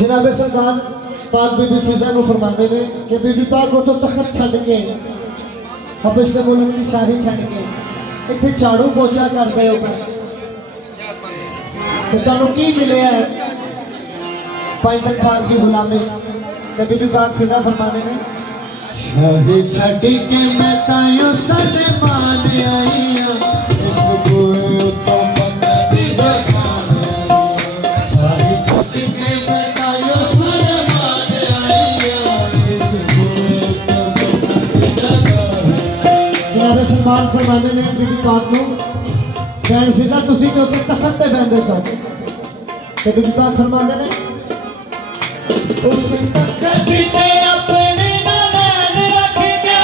जनाब सरकार पाक बीबी फिजा को फरमाते हैं कि बीबी पाक को तो तखत छड़ के हबश के मुल्क की शाही छड़ के इतने झाड़ू पोछा कर गए हो तो तुहानू की मिले है पैदल पाक की गुलामी ते बीबी पाक फिजा फरमाते हैं शाही छड़ के मैं तायो सलमान आई इस बुए तो सलमान फरमाते ने बीबी पाक को भैन फिजा तुसी के उत्ते तखत ते बैठे सो ते बीबी पाक फरमाते ने उस तखत ते अपने नाल रख के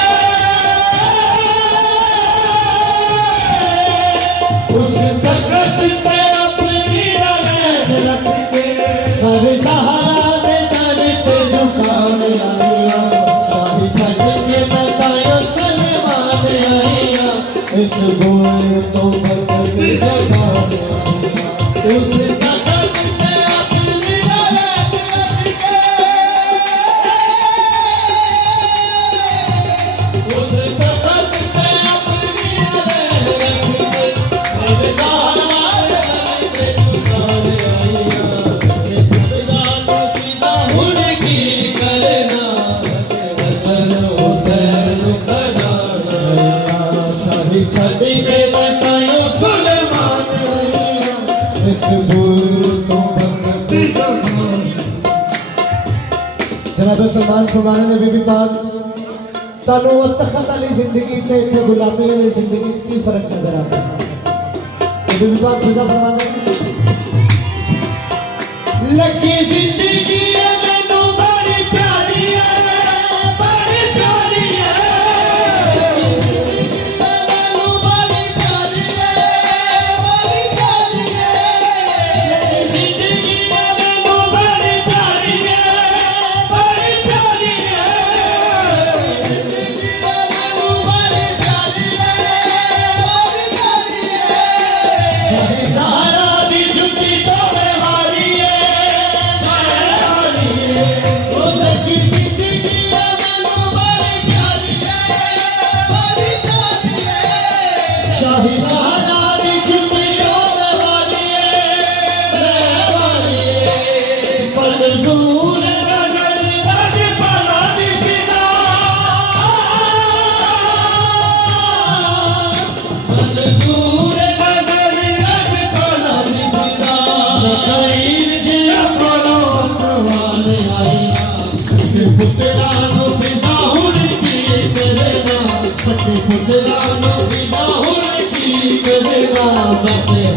उस तखत ते अपनी नाल रख के सर सहारा दे दर ते झुकाने आया शाही छड़ के मैं तायो सलमान आया इस गोए तो बदल जगा उस तखत से अपनी रात रख के उस तखत से अपनी रात रख के सरदार पे झुकाने आईया ये खुदा तो पिता हुन की करना हसन हुसैन खड़ा शाही छड़ के बतायो सुलेमान आईया इस बुर तो भगत जनाब सलमान फरमाने ने बीबी पाक तानू तखत वाली जिंदगी ते इत्थे गुलामी वाली जिंदगी की फर्क नजर आता है बीबी पाक फिजा फरमाने लगी जिंदगी मैनू बड़ी प्यारी है बड़ी प्यारी है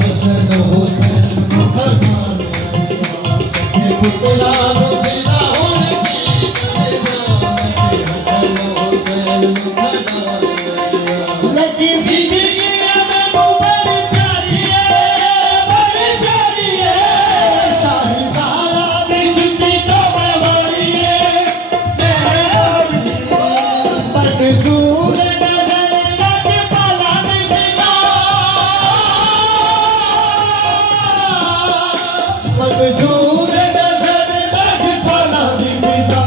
हसन हुसैन पुतला लगी जिंदगी में बड़ी प्यारी है बड़ी प्यारी है शाही सहारा दी जुती तो बड़ी है मंजूर नजर लग पाला दी फिजा मंजूर नजर लग पाला दी फिजा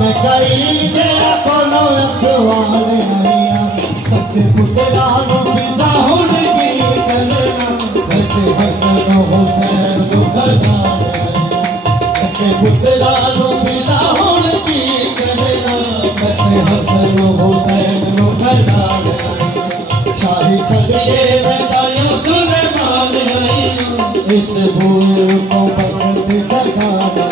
मैं कई जेला कोलो अखवाने आईया सके पुतला नो फिजा हुन की करना ते हसन हुसैन को करना सके पुतला नो फिजा हुन की करना ते हसन हुसैन को करना शाही छड़ के बतायो सुलेमान आईया इस भूल को बखत जगाना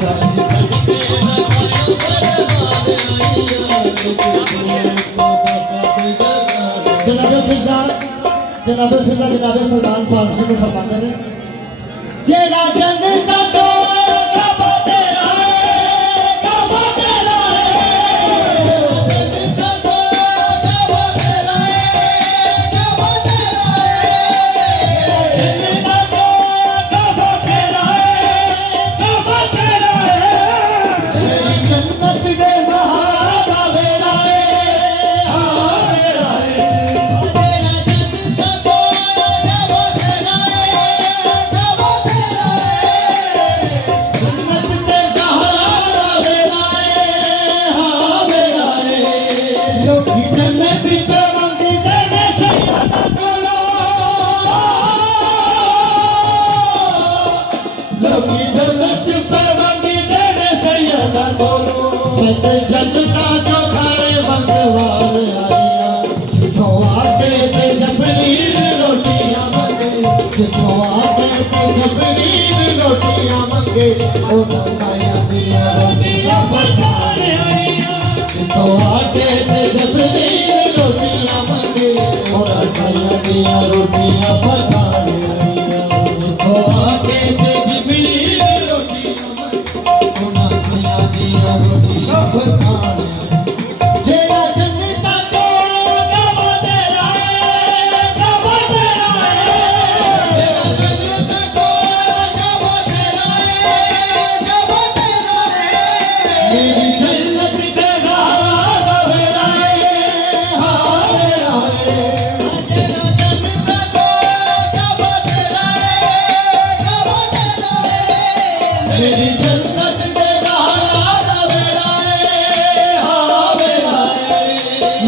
शाही छड़ के बतायो सुलेमान आईया इस भूल जनाब फिजा जनाब सलमान फारसी को फरमाते हैं जेड़ा जन्नत का चोर कबा तेरा है कबा तेरा है जन्नत का चोर कबा तेरा है कबा तेरा है जन्नत का चोर कबा तेरा है कबा तेरा है मेरी जन्नत के सहारा बेड़ा है हाँ बेड़ा है तेरा जन्नत का चोर कबा तेरा है मैं ते जनता जो खाने मंगवान आईया जिथों आके ते जबरीन रोटियां मंगे जिथों आके ते जबरीन रोटियां मंगे ओना साया दिया रोटियां पकाने आईया जिथों आके ते जबरीन रोटियां मंगे ओना साया दिया रोटियां पकाने आईया जिथों आके ते जबरीन रोटियां मंगे ओना साया दिया रोटियां पकाने जेड़ा जन्नता चोर कबा तेरा है कबा तेरा है जेड़ा जन्नता चोर कबा तेरा है कबा तेरा है मेरी जन्नत के सहारा कबेरा है हाँ मेरा है जेड़ा जन्नता चोर कबा तेरा है कबा तेरा है मेरी जन्नत के सहारा कबेरा है हाँ मेरा है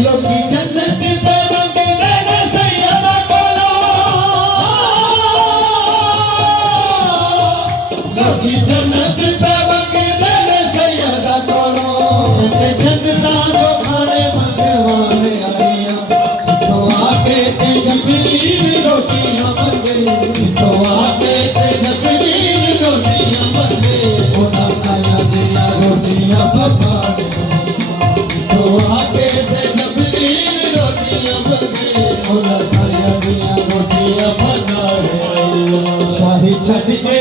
लोकी जन्नत पे मंगते ने सैयदा कोलो लोकी जन्नत पे मंगते ने सैयदा कोलो ते जन्नता जो खाने मंगवाने आईया जिथों आके ते जबरीन रोटियां मंगे जिथों आके ते जबरीन रोटियां मंगे ओना साया दिया रोटियां पकाने जिथों आके ते जबरीन रोटियां मंगे ओना साया दिया रोटियां पकाने शाही छड़ के